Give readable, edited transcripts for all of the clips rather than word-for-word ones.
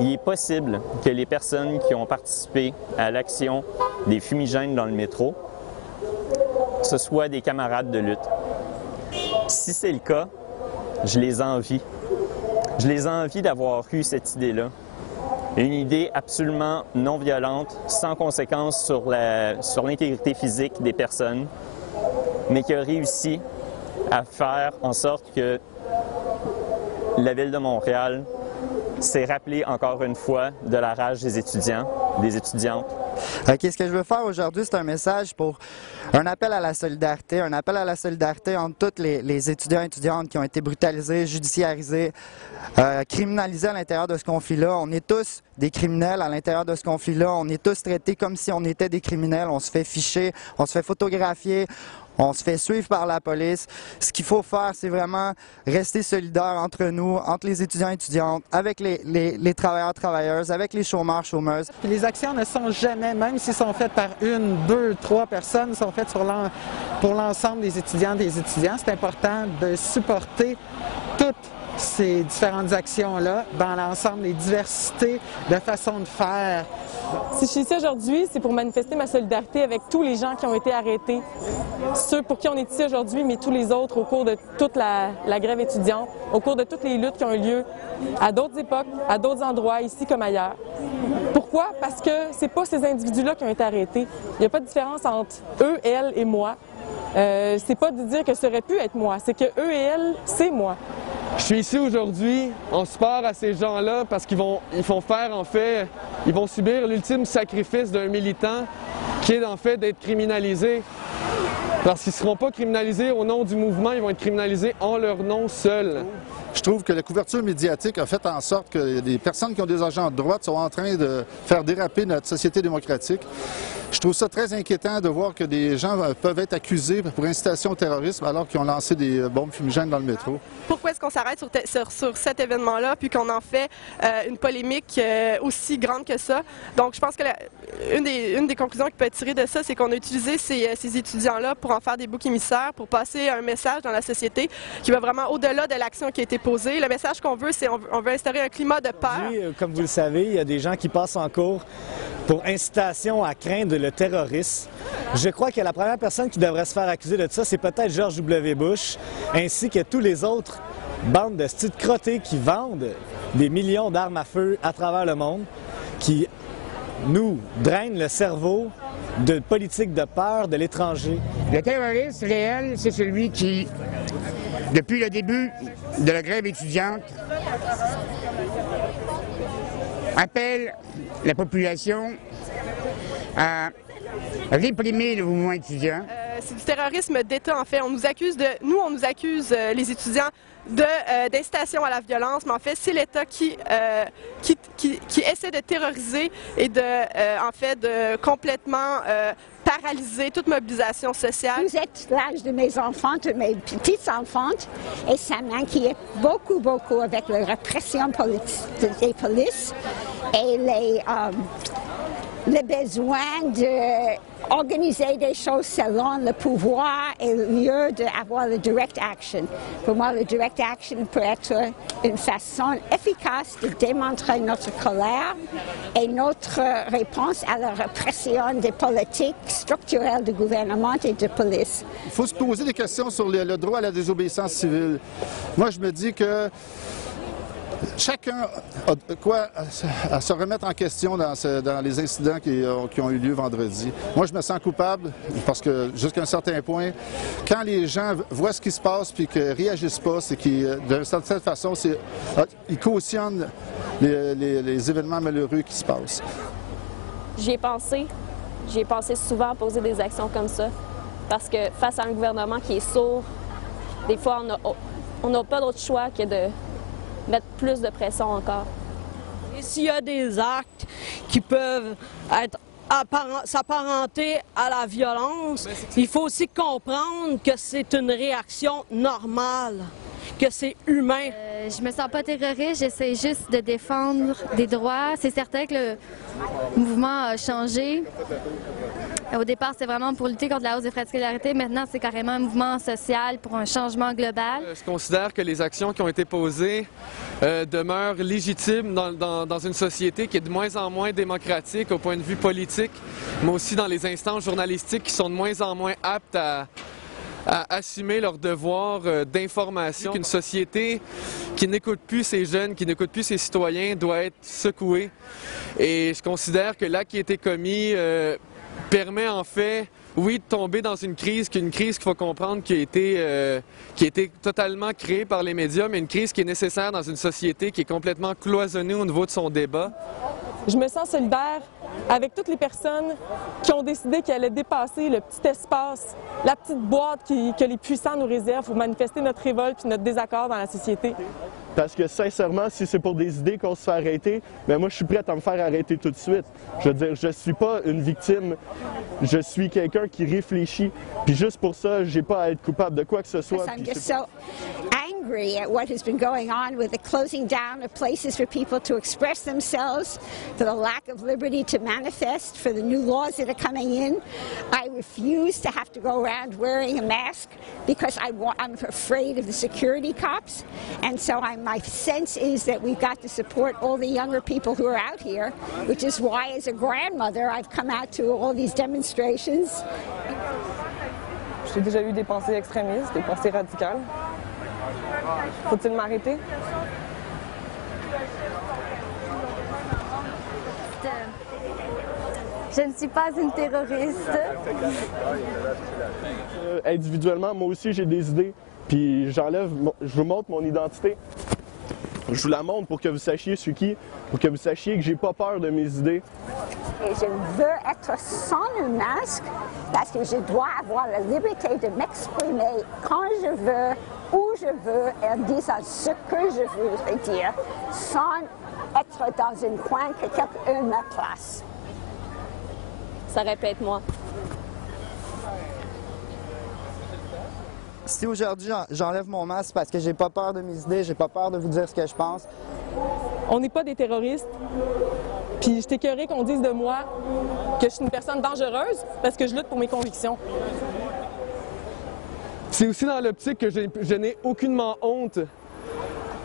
il est possible que les personnes qui ont participé à l'action des fumigènes dans le métro, ce soient des camarades de lutte. Si c'est le cas, je les envie. Je les envie d'avoir eu cette idée-là. Une idée absolument non violente, sans conséquence sur l'intégrité physique des personnes, mais qui a réussi à faire en sorte que la Ville de Montréal s'est rappelée encore une fois de la rage des étudiants, des étudiantes. OK, ce que je veux faire aujourd'hui, c'est un message pour un appel à la solidarité entre tous les étudiants et étudiantes qui ont été brutalisés, judiciarisés, criminalisés à l'intérieur de ce conflit-là. On est tous des criminels à l'intérieur de ce conflit-là. On est tous traités comme si on était des criminels. On se fait ficher, on se fait photographier. On se fait suivre par la police. Ce qu'il faut faire, c'est vraiment rester solidaire entre nous, entre les étudiants et étudiantes, avec les travailleurs, travailleuses, avec les chômeurs, chômeuses. Puis les actions ne sont jamais, même s'ils sont faites par une, deux, trois personnes, sont faites pour l'ensemble des étudiants. C'est important de supporter toutes ces différentes actions-là dans l'ensemble des diversités de façons de faire. Si je suis ici aujourd'hui, c'est pour manifester ma solidarité avec tous les gens qui ont été arrêtés. Ceux pour qui on est ici aujourd'hui, mais tous les autres au cours de toute la grève étudiante, au cours de toutes les luttes qui ont eu lieu à d'autres époques, à d'autres endroits, ici comme ailleurs. Pourquoi? Parce que c'est pas ces individus-là qui ont été arrêtés. Il n'y a pas de différence entre eux, elles et moi. C'est pas de dire que ça aurait pu être moi, c'est que eux et elles, c'est moi. Je suis ici aujourd'hui en support à ces gens-là parce qu'ils vont subir l'ultime sacrifice d'un militant qui est en fait d'être criminalisé. Parce qu'ils ne seront pas criminalisés au nom du mouvement, ils vont être criminalisés en leur nom seul. Je trouve que la couverture médiatique a fait en sorte que des personnes qui ont des agents de droite sont en train de faire déraper notre société démocratique. Je trouve ça très inquiétant de voir que des gens peuvent être accusés pour incitation au terrorisme alors qu'ils ont lancé des bombes fumigènes dans le métro. Pourquoi est-ce qu'on s'arrête sur cet événement-là puis qu'on en fait une polémique aussi grande que ça? Donc je pense que une des conclusions qui peut être tirée de ça, c'est qu'on a utilisé ces étudiants-là pour en faire des boucs émissaires, pour passer un message dans la société qui va vraiment au-delà de l'action qui a été posée. Le message qu'on veut, c'est on veut instaurer un climat de peur. Comme vous le savez, il y a des gens qui passent en cours pour incitation à craindre le terrorisme. Je crois que la première personne qui devrait se faire accuser de ça, c'est peut-être George W. Bush, ainsi que tous les autres bandes de petites crottés qui vendent des millions d'armes à feu à travers le monde, qui nous drainent le cerveau de politique de peur de l'étranger. Le terroriste réel, c'est celui qui, depuis le début de la grève étudiante, appelle la population à réprimer le mouvement étudiant. C'est du terrorisme d'État, en fait. On nous accuse, les étudiants, d'incitation à la violence, mais en fait, c'est l'État qui essaie de terroriser et de complètement paralyser toute mobilisation sociale. Vous êtes l'âge de mes enfants, de mes petites enfantes, et ça m'inquiète beaucoup avec la répression des polices et le besoin d'organiser des choses selon le pouvoir et le lieu d'avoir le direct action. Pour moi, le direct action peut être une façon efficace de démontrer notre colère et notre réponse à la répression des politiques structurelles du gouvernement et de police. Il faut se poser des questions sur le droit à la désobéissance civile. Moi, je me dis que chacun a de quoi à se remettre en question dans les incidents qui ont eu lieu vendredi. Moi, je me sens coupable parce que, jusqu'à un certain point, quand les gens voient ce qui se passe puis qu'ils ne réagissent pas, c'est qu'ils, d'une certaine façon, ils cautionnent les événements malheureux qui se passent. J'y ai pensé. J'ai pensé souvent à poser des actions comme ça parce que face à un gouvernement qui est sourd, des fois, on n'a pas d'autre choix que de mettre plus de pression encore. Et s'il y a des actes qui peuvent s'apparenter à la violence, il faut aussi comprendre que c'est une réaction normale, que c'est humain. Je me sens pas terroriste, j'essaie juste de défendre des droits. C'est certain que le mouvement a changé Au départ, c'était vraiment pour lutter contre la hausse des frais de scolarité. Maintenant, c'est carrément un mouvement social pour un changement global. Je considère que les actions qui ont été posées demeurent légitimes dans une société qui est de moins en moins démocratique au point de vue politique, mais aussi dans les instances journalistiques qui sont de moins en moins aptes à assumer leur devoir d'information. Une société qui n'écoute plus ses jeunes, qui n'écoute plus ses citoyens, doit être secouée. Et je considère que l'acte qui a été commis permet en fait, oui, de tomber dans une crise qu'il faut comprendre qui a été totalement créée par les médias, mais une crise qui est nécessaire dans une société qui est complètement cloisonnée au niveau de son débat. Je me sens solidaire avec toutes les personnes qui ont décidé qu'elles allaient dépasser le petit espace, la petite boîte que les puissants nous réservent pour manifester notre révolte et notre désaccord dans la société. Parce que sincèrement, si c'est pour des idées qu'on se fait arrêter, bien moi je suis prêt à me faire arrêter tout de suite. Je veux dire, je suis pas une victime, je suis quelqu'un qui réfléchit. Puis juste pour ça, j'ai pas à être coupable de quoi que ce soit. I'm just so angry at what has been going on with the closing down of places for people to express themselves, for the lack of liberty to manifest, for the new laws that are coming in. I refuse to have to go around wearing a mask because I'm afraid of the security cops. And so my sense is that we've got to support all the younger people who are out here, which is why as a grandmother I've come out to all these demonstrations. J'ai déjà eu des pensées extrémistes, des pensées radicales. Faut-il m'arrêter? Je ne suis pas une terroriste. Individuellement, moi aussi j'ai des idées, puis je vous montre mon identité. Je vous la montre pour que vous sachiez je suis qui, pour que vous sachiez que j'ai pas peur de mes idées. Et je veux être sans le masque parce que je dois avoir la liberté de m'exprimer quand je veux, où je veux, et en disant ce que je veux dire, sans être dans un coin que quelqu'un me place. Ça répète moi. Si aujourd'hui j'enlève mon masque parce que j'ai pas peur de mes idées, j'ai pas peur de vous dire ce que je pense. On n'est pas des terroristes. Puis je suis écœurée qu'on dise de moi que je suis une personne dangereuse parce que je lutte pour mes convictions. C'est aussi dans l'optique que je n'ai aucunement honte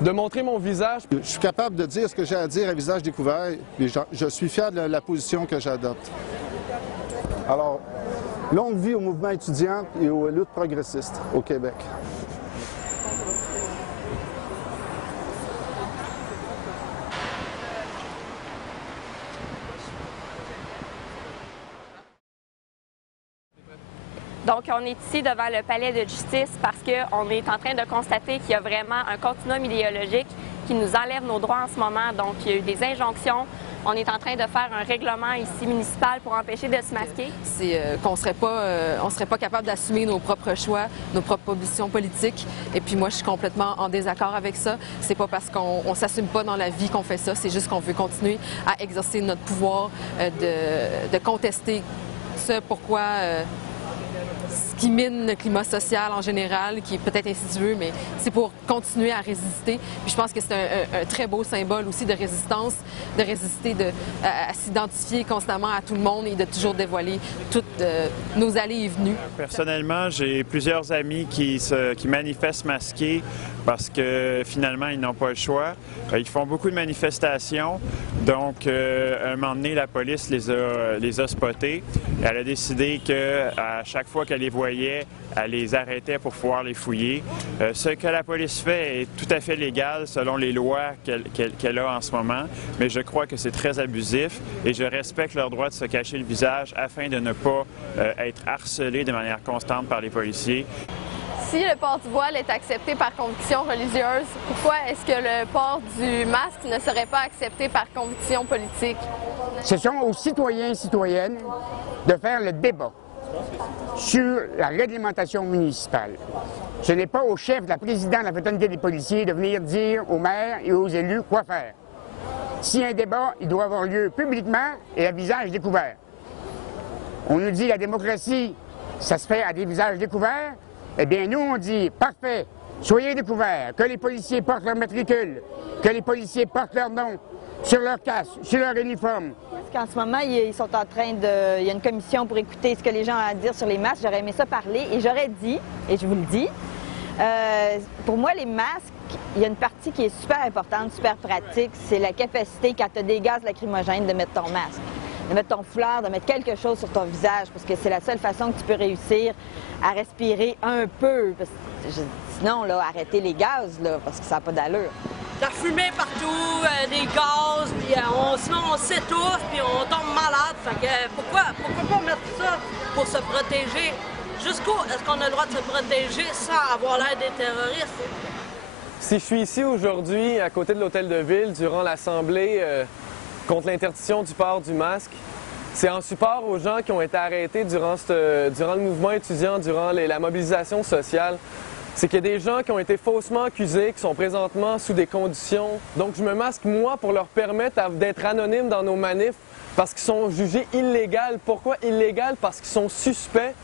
de montrer mon visage. Je suis capable de dire ce que j'ai à dire à visage découvert et je suis fier de la position que j'adopte. Alors, longue vie au mouvement étudiant et aux luttes progressistes au Québec. Donc, on est ici devant le palais de justice parce qu'on est en train de constater qu'il y a vraiment un continuum idéologique qui nous enlève nos droits en ce moment. Donc, il y a eu des injonctions. On est en train de faire un règlement ici municipal pour empêcher de se masquer. C'est qu'on serait pas capable d'assumer nos propres choix, nos propres positions politiques. Et puis moi, je suis complètement en désaccord avec ça. C'est pas parce qu'on s'assume pas dans la vie qu'on fait ça. C'est juste qu'on veut continuer à exercer notre pouvoir de contester ce pourquoi... ce qui mine le climat social en général, qui est peut-être insidieux, mais c'est pour continuer à résister. Puis je pense que c'est un très beau symbole aussi de résistance, de résister, à s'identifier constamment à tout le monde et de toujours dévoiler toutes nos allées et venues. Personnellement, j'ai plusieurs amis qui manifestent masqués parce que finalement, ils n'ont pas le choix. Ils font beaucoup de manifestations. Donc, à un moment donné, la police les a spotés. Elle a décidé qu'à chaque fois qu'elle les voyait, elle les arrêtait pour pouvoir les fouiller. Ce que la police fait est tout à fait légal selon les lois qu'elle a en ce moment, mais je crois que c'est très abusif et je respecte leur droit de se cacher le visage afin de ne pas être harcelés de manière constante par les policiers. Si le port du voile est accepté par conviction religieuse, pourquoi est-ce que le port du masque ne serait pas accepté par conviction politique? Ce sont aux citoyens et citoyennes de faire le débat sur la réglementation municipale. Ce n'est pas au chef de la présidente de la fraternité des policiers de venir dire aux maires et aux élus quoi faire. S'il y a un débat, il doit avoir lieu publiquement et à visage découvert. On nous dit la démocratie, ça se fait à des visages découverts. Eh bien, nous, on dit, parfait, soyez découverts, que les policiers portent leur matricule, que les policiers portent leur nom, sur leur casque, sur leur uniforme. Parce qu'en ce moment, ils sont en train de... Il y a une commission pour écouter ce que les gens ont à dire sur les masques. J'aurais aimé ça parler et j'aurais dit, et je vous le dis, pour moi, les masques, il y a une partie qui est super importante, super pratique, c'est la capacité, quand tu as des gaz lacrymogènes, de mettre ton masque, de mettre ton foulard, de mettre quelque chose sur ton visage, parce que c'est la seule façon que tu peux réussir à respirer un peu. Parce que, sinon, là, arrêtez les gaz, là, parce que ça n'a pas d'allure. La fumée partout, des gaz, puis sinon on s'étouffe, puis on tombe malade. Fait que pourquoi pas mettre ça pour se protéger? Jusqu'où est-ce qu'on a le droit de se protéger sans avoir l'air des terroristes? Si je suis ici aujourd'hui, à côté de l'hôtel de ville, durant l'assemblée contre l'interdiction du port du masque, c'est en support aux gens qui ont été arrêtés durant le mouvement étudiant, durant la mobilisation sociale. C'est qu'il y a des gens qui ont été faussement accusés, qui sont présentement sous des conditions. Donc je me masque, moi, pour leur permettre d'être anonymes dans nos manifs parce qu'ils sont jugés illégaux. Pourquoi illégaux? Parce qu'ils sont suspects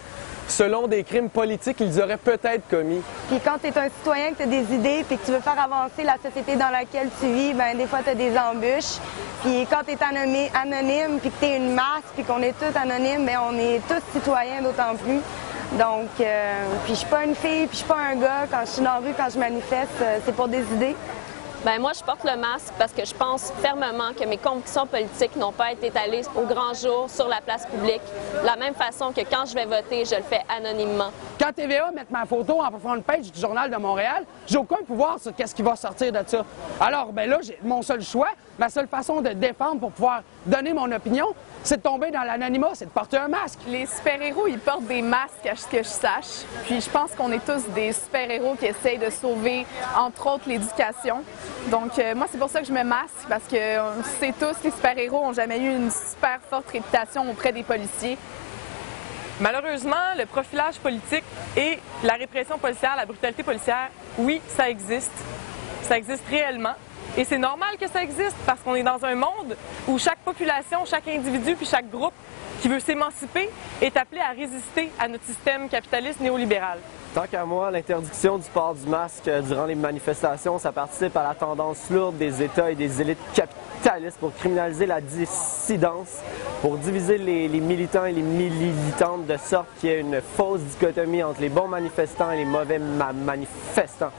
selon des crimes politiques qu'ils auraient peut-être commis. Puis quand tu es un citoyen, que tu as des idées, puis que tu veux faire avancer la société dans laquelle tu vis, bien des fois tu as des embûches. Puis quand tu es anonyme, puis que tu es une masse, puis qu'on est tous anonymes, bien on est tous citoyens d'autant plus. Donc, puis je suis pas une fille, puis je suis pas un gars. Quand je suis dans la rue, quand je manifeste, c'est pour des idées. Bien, moi, je porte le masque parce que je pense fermement que mes convictions politiques n'ont pas été étalées au grand jour sur la place publique, de la même façon que quand je vais voter, je le fais anonymement. Quand TVA met ma photo en front page du Journal de Montréal, j'ai aucun pouvoir sur qu'est-ce qui va sortir de ça. Alors, bien là, mon seul choix, ma seule façon de défendre pour pouvoir donner mon opinion, c'est de tomber dans l'anonymat, c'est de porter un masque. Les super-héros, ils portent des masques, à ce que je sache. Puis je pense qu'on est tous des super-héros qui essayent de sauver, entre autres, l'éducation. Donc moi, c'est pour ça que je me masque, parce que c'est tous, les super-héros n'ont jamais eu une super forte réputation auprès des policiers. Malheureusement, le profilage politique et la répression policière, la brutalité policière, oui, ça existe. Ça existe réellement. Et c'est normal que ça existe parce qu'on est dans un monde où chaque population, chaque individu puis chaque groupe qui veut s'émanciper est appelé à résister à notre système capitaliste néolibéral. Tant qu'à moi, l'interdiction du port du masque durant les manifestations, ça participe à la tendance lourde des États et des élites capitalistes pour criminaliser la dissidence, pour diviser les militants et les militantes de sorte qu'il y ait une fausse dichotomie entre les bons manifestants et les mauvais manifestants.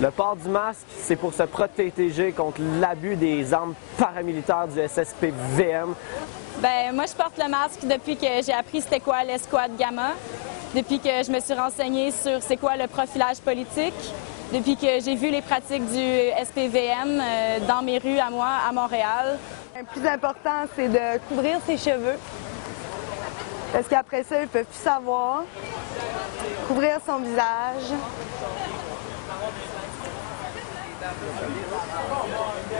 Le port du masque, c'est pour se protéger contre l'abus des armes paramilitaires du SSPVM. Ben moi, je porte le masque depuis que j'ai appris c'était quoi l'escouade Gamma, depuis que je me suis renseignée sur c'est quoi le profilage politique, depuis que j'ai vu les pratiques du SPVM dans mes rues à moi, à Montréal. Le plus important, c'est de couvrir ses cheveux, parce qu'après ça, ils ne peuvent plus savoir. Couvrir son visage.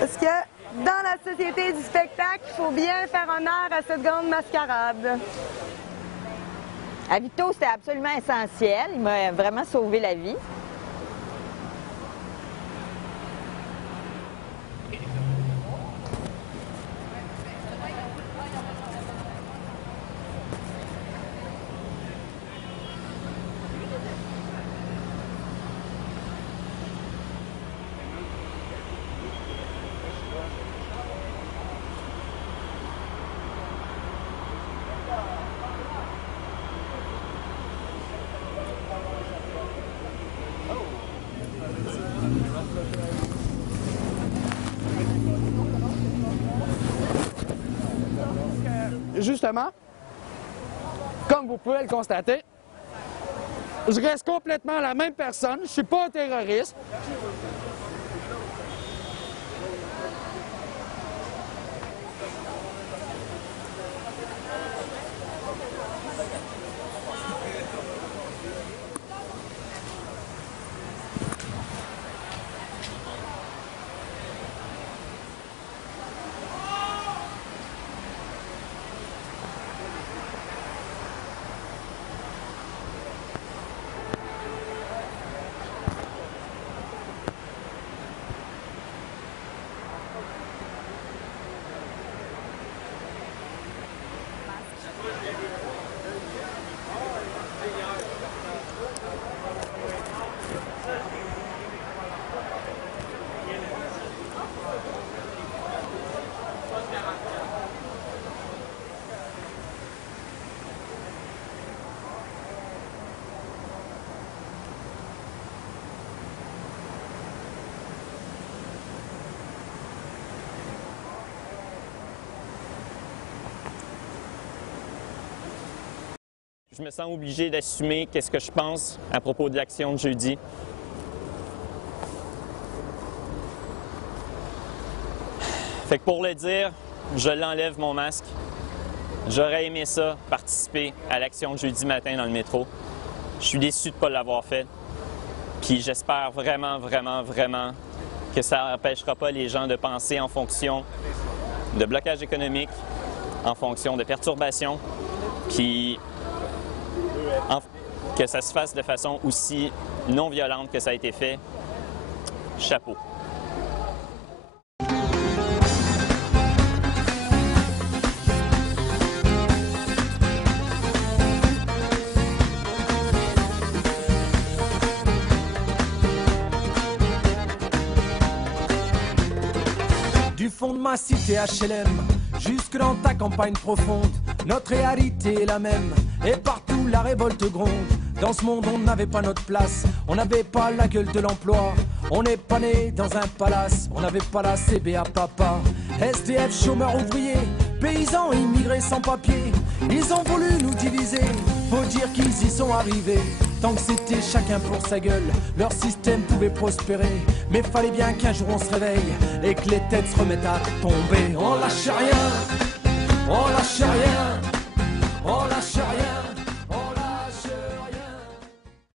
Parce que dans la société du spectacle, il faut bien faire honneur à cette grande mascarade. À Vito, c'était absolument essentiel. Il m'a vraiment sauvé la vie. Justement, comme vous pouvez le constater, je reste complètement la même personne, je ne suis pas un terroriste. Je me sens obligé d'assumer qu'est-ce que je pense à propos de l'action de jeudi. Fait que pour le dire, je l'enlève mon masque. J'aurais aimé ça, participer à l'action de jeudi matin dans le métro. Je suis déçu de ne pas l'avoir fait. Puis j'espère vraiment, vraiment, vraiment que ça n'empêchera pas les gens de penser en fonction de blocage économique, en fonction de perturbations, puis que ça se fasse de façon aussi non violente que ça a été fait. Chapeau. Du fond de ma cité HLM, jusque dans ta campagne profonde, notre réalité est la même, et partout la révolte gronde. Dans ce monde on n'avait pas notre place, on n'avait pas la gueule de l'emploi, on n'est pas né dans un palace, on n'avait pas la CBA papa. SDF, chômeurs ouvriers, paysans, immigrés sans papier, ils ont voulu nous diviser, faut dire qu'ils y sont arrivés. Tant que c'était chacun pour sa gueule, leur système pouvait prospérer. Mais fallait bien qu'un jour on se réveille et que les têtes se remettent à tomber. On lâche rien, on lâche rien.